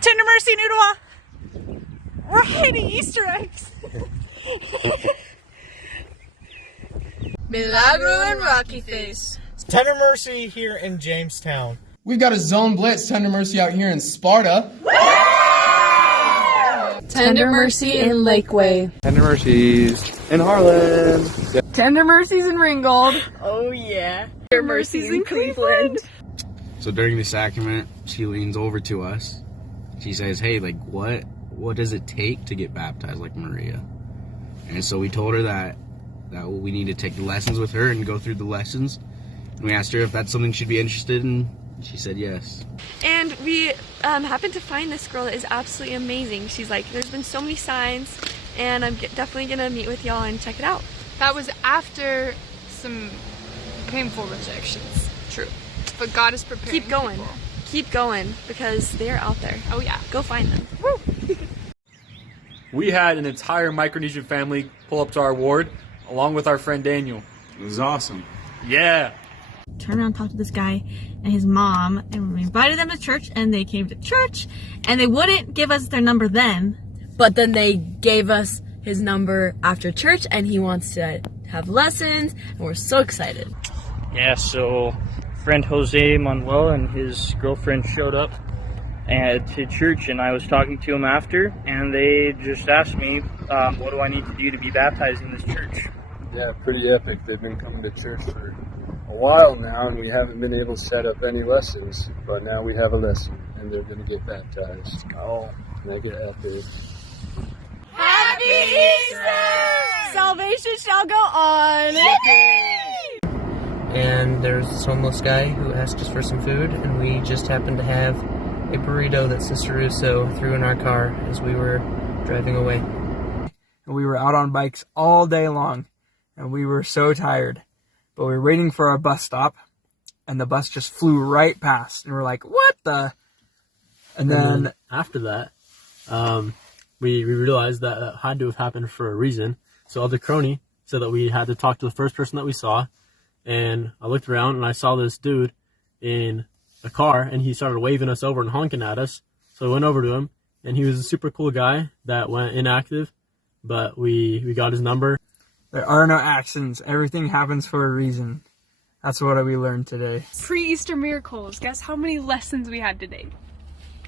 Tender Mercy Noodle. We're hiding Easter eggs. Milagro and Rocky Face. Tender Mercy here in Jamestown. We've got a zone blitz Tender Mercy out here in Sparta. Tender Mercy in Lakeway. Tender Mercies in Harlan. Tender Mercies in Ringgold. Oh yeah. Tender Mercies in Cleveland. So during the sacrament, she leans over to us. She says, hey, like, what does it take to get baptized like Maria? And so we told her that we need to take the lessons with her and go through the lessons. And we asked her if that's something she'd be interested in. She said yes. And we happened to find this girl that is absolutely amazing. She's like, there's been so many signs, and I'm definitely going to meet with y'all and check it out. That was after some painful rejections. True. But God is preparing. Keep going. People. Keep going, because they're out there. Oh yeah. Go find them. Woo. We had an entire Micronesian family pull up to our ward, along with our friend Daniel. It was awesome. Yeah. Turned around and talked to this guy and his mom, and we invited them to church, and they came to church, and they wouldn't give us their number then. But then they gave us his number after church, and he wants to have lessons, and we're so excited. Yeah, so friend Jose Manuel and his girlfriend showed up to church, and I was talking to him after, and they just asked me, what do I need to do to be baptized in this church? Yeah, pretty epic. They've been coming to church for a while now, and we haven't been able to set up any lessons, but now we have a lesson, and they're going to get baptized. Let's go. Can I get out there? Happy Easter! Salvation shall go on. And there's this homeless guy who asked us for some food, and we just happened to have a burrito that Sister Russo threw in our car as we were driving away. And we were out on bikes all day long, and we were so tired. But we were waiting for our bus stop, and the bus just flew right past, and we're like, what the? And then after that, we realized that it had to have happened for a reason. So other crony said that we had to talk to the first person that we saw, and I looked around and I saw this dude in a car, and he started waving us over and honking at us. So I went over to him, and he was a super cool guy that went inactive, but we got his number. There are no accidents. Everything happens for a reason. That's what we learned today. Pre-Easter miracles. Guess how many lessons we had today?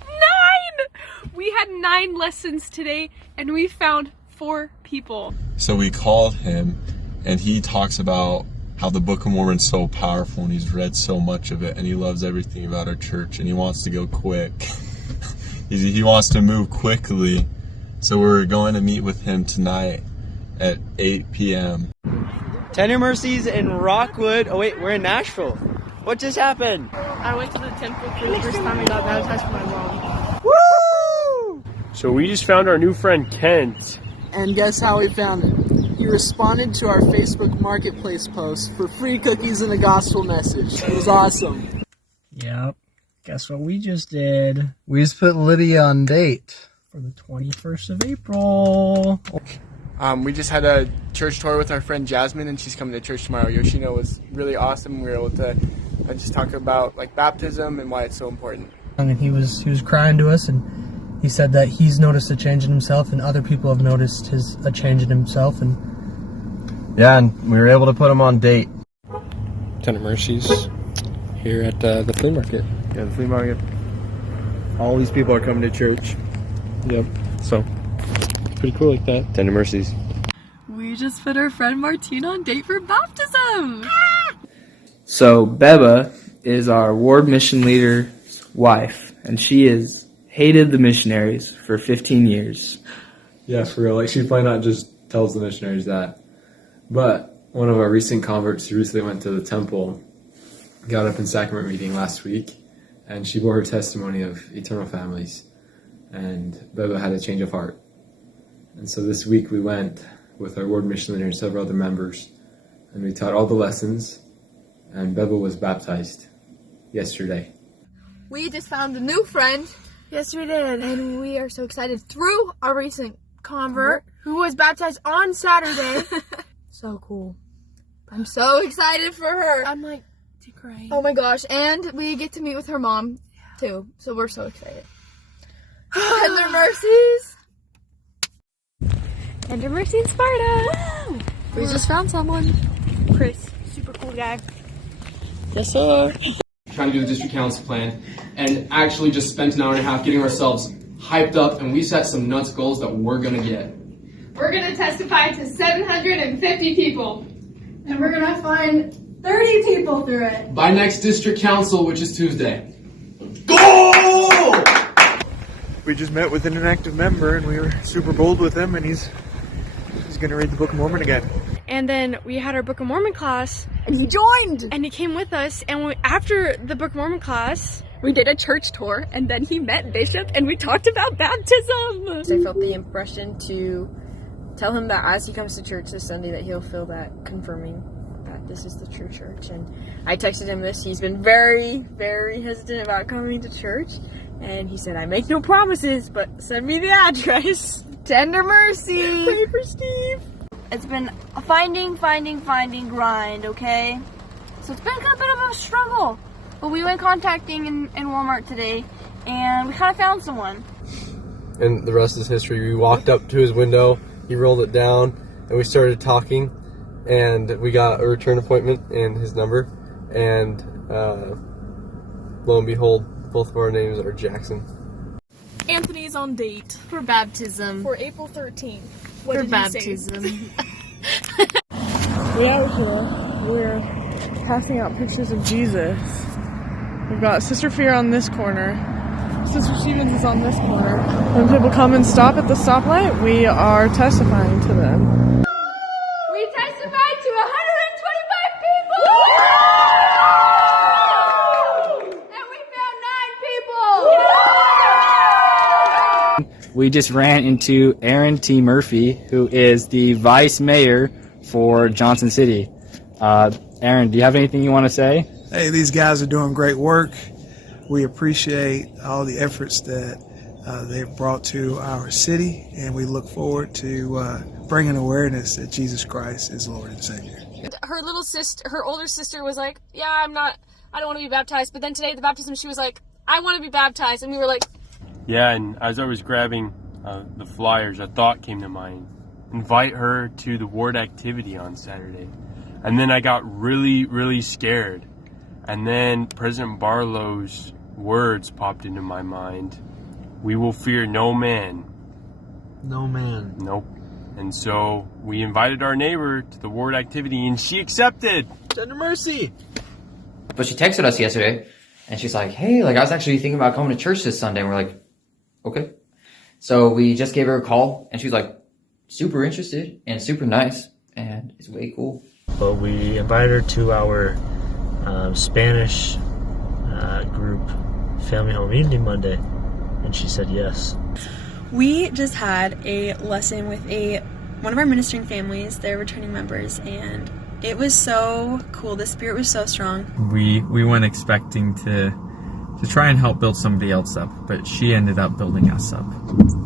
9! We had 9 lessons today, and we found 4 people. So we called him, and he talks about how the Book of Mormon's so powerful, and he's read so much of it, and he loves everything about our church, and he wants to go quick. He wants to move quickly. So we're going to meet with him tonight at 8 p.m. Tender Mercies in Rockwood. Oh wait, we're in Nashville. What just happened? I went to the temple for the first time and got baptized for my mom. Woo! So we just found our new friend Kent. And guess how he found it? He responded to our Facebook Marketplace post for free cookies and a gospel message. It was awesome. Yep. Guess what we just did? We just put Lydia on date for the 21st of April. We just had a church tour with our friend Jasmine, and she's coming to church tomorrow. Yoshino was really awesome. We were able to just talk about like baptism and why it's so important. And he was crying to us, and he said that he's noticed a change in himself, and other people have noticed a change in himself, and Yeah, and we were able to put him on date. Tender Mercies here at the flea market. Yeah, the flea market. All these people are coming to church. Yep. So pretty cool like that. Tender Mercies. We just put our friend Martina on date for baptism. So Beba is our ward mission leader's wife, and she has hated the missionaries for 15 years. Yeah, for real. Like, she probably not just tells the missionaries that. But one of our recent converts who recently went to the temple got up in sacrament meeting last week, and she bore her testimony of eternal families. And Beba had a change of heart. And so this week we went with our ward mission leader and several other members, and we taught all the lessons, and Beba was baptized yesterday. We just found a new friend. Yes, we did. And we are so excited through our recent convert who was baptized on Saturday. So cool. I'm so excited for her. I'm like, great. Oh my gosh. And we get to meet with her mom too. So we're so excited. Tender Mercies. Tender Mercy in Sparta. We just found someone. Chris, super cool guy. Yes, sir. Trying to do the district council plan, and actually just spent an hour and a half getting ourselves hyped up, and we set some nuts goals that we're gonna get. We're going to testify to 750 people. And we're going to find 30 people through it. By next district council, which is Tuesday. Goal! We just met with an inactive member, and we were super bold with him, and he's going to read the Book of Mormon again. And then we had our Book of Mormon class. And he joined! And he came with us. And after the Book of Mormon class, we did a church tour, and then he met Bishop, and we talked about baptism. I felt the impression to tell him that as he comes to church this Sunday that he'll feel that confirming that this is the true church. And I texted him this. He's been very, very hesitant about coming to church. And he said, I make no promises, but send me the address. Tender Mercy. Pray for Steve. It's been a finding grind, okay? So it's been a bit of a struggle. But we went contacting in Walmart today, and we kind of found someone. And the rest is history. We walked up to his window, he rolled it down, and we started talking, and we got a return appointment and his number, and lo and behold, both of our names are Jackson. Anthony's on date. For baptism. For April 13th. What For did baptism. We out here, we're passing out pictures of Jesus. We've got Sister Fear on this corner. Sister Stevens is on this corner. When people come and stop at the stoplight, we are testifying to them. We testified to 125 people! And we found 9 people! We just ran into Aaron T. Murphy, who is the vice mayor for Johnson City. Aaron, do you have anything you want to say? Hey, these guys are doing great work. We appreciate all the efforts that they've brought to our city, and we look forward to bringing awareness that Jesus Christ is Lord and Savior. Her little sister, her older sister was like, yeah, I don't want to be baptized. But then today at the baptism, she was like, I want to be baptized. And we were like, yeah, and as I was grabbing the flyers, a thought came to mind. Invite her to the ward activity on Saturday. And then I got really, really scared. And then President Barlow's words popped into my mind. We will fear no man. No man. Nope. And so we invited our neighbor to the ward activity, and she accepted. Tender Mercy. But she texted us yesterday, and she's like, hey, I was actually thinking about coming to church this Sunday. And we're like, okay. So we just gave her a call, and she was like, super interested and super nice, and it's way cool. But we invited her to our Spanish group family home evening Monday, and she said yes. We just had a lesson with one of our ministering families. They're returning members, and it was so cool. The spirit was so strong. We went expecting to try and help build somebody else up, but she ended up building us up.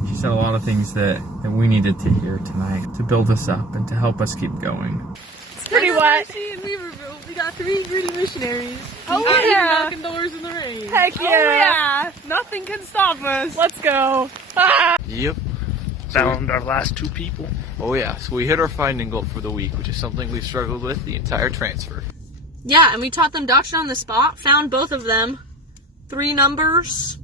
She said a lot of things that we needed to hear tonight to build us up and to help us keep going. it's pretty wet. We got 3 greedy missionaries. Oh, Out yeah. here knocking doors in the rain. Heck yeah. Oh, yeah. Nothing can stop us. Let's go. Yep. Found our last 2 people. Oh yeah, so we hit our finding goal for the week, which is something we've struggled with the entire transfer. Yeah, and we taught them doctrine on the spot, found both of them, 3 numbers,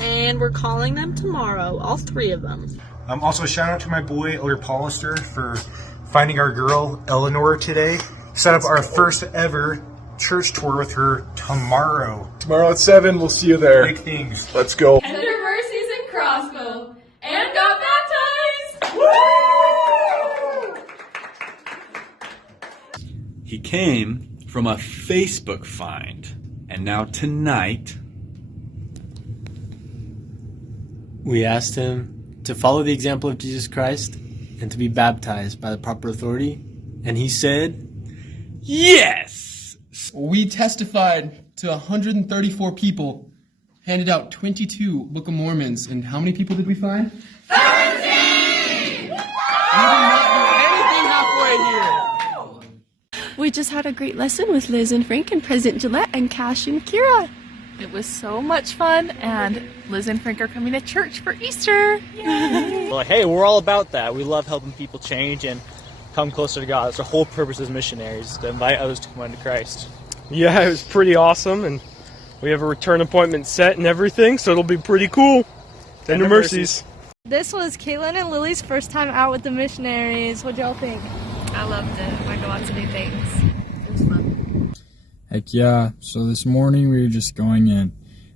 and we're calling them tomorrow, all 3 of them. Also, shout out to my boy, Elder Paulister, for finding our girl, Eleanor, today. Set up our first ever church tour with her tomorrow. Tomorrow at 7, we'll see you there. Big things. Let's go. Tender Mercies in Crossville. And got baptized! Woo! He came from a Facebook find, and now tonight We asked him to follow the example of Jesus Christ and to be baptized by the proper authority, and he said, yes! We testified to 134 people, handed out 22 Book of Mormons, and how many people did we find? 17! We did not do anything halfway here. We just had a great lesson with Liz and Frank and President Gillette and Cash and Kira. It was so much fun, and Liz and Frank are coming to church for Easter. Yay! Like, hey, we're all about that. We love helping people change and come closer to God. That's our whole purpose as missionaries, to invite others to come unto Christ. Yeah, it was pretty awesome, and we have a return appointment set and everything, so it'll be pretty cool. Tender Mercies. This was Caitlin and Lily's first time out with the missionaries. What'd y'all think? I loved it. I got lots of new things. It was fun. Heck yeah. So this morning we were just going and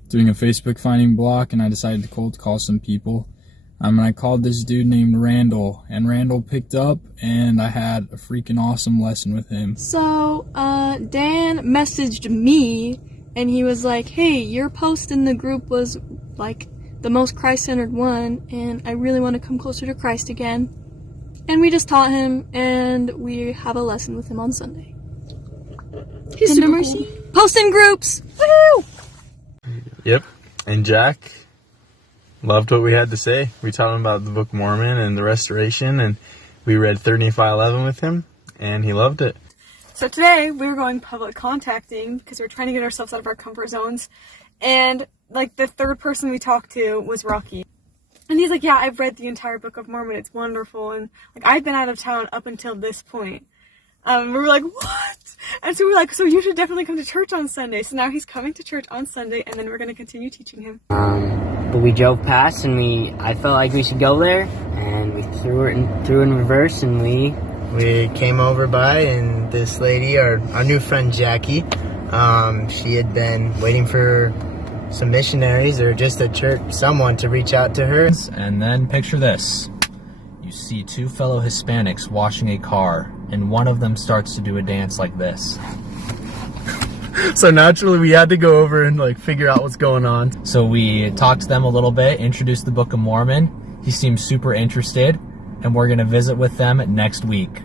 doing a Facebook finding block, and I decided to cold call some people. And I called this dude named Randall, and Randall picked up, and I had a freaking awesome lesson with him. So, Dan messaged me, and he was like, hey, your post in the group was, like, the most Christ-centered one, and I really want to come closer to Christ again. And we just taught him, and we have a lesson with him on Sunday. He's super cool. Post in groups! Woo! Yep. And Jack loved what we had to say. We taught him about the Book of Mormon and the restoration, and we read 35:11 with him, and he loved it. So today we were going public contacting because we were trying to get ourselves out of our comfort zones. And like the third person we talked to was Rocky. And he's like, yeah, I've read the entire Book of Mormon. It's wonderful. And like I've been out of town up until this point. We were like, what? And so we were like, so you should definitely come to church on Sunday. So now he's coming to church on Sunday, and then we're going to continue teaching him. But we drove past, and I felt like we should go there, and we threw in reverse, and we came over by, and this lady, our new friend Jackie, she had been waiting for some missionaries or just a church, someone to reach out to her. And then picture this. You see two fellow Hispanics washing a car, and one of them starts to do a dance like this. So naturally we had to go over and like figure out what's going on. So we talked to them a little bit, introduced the Book of Mormon. He seemed super interested, and we're going to visit with them next week.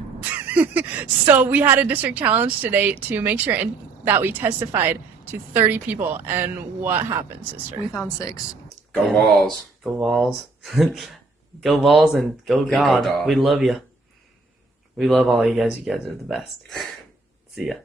So we had a district challenge today to make sure that we testified to 30 people. And what happened, sister? We found 6. Go Vols. Go Vols. Go Vols and go God. Go Dog. We love you. We love all you guys. You guys are the best. See ya.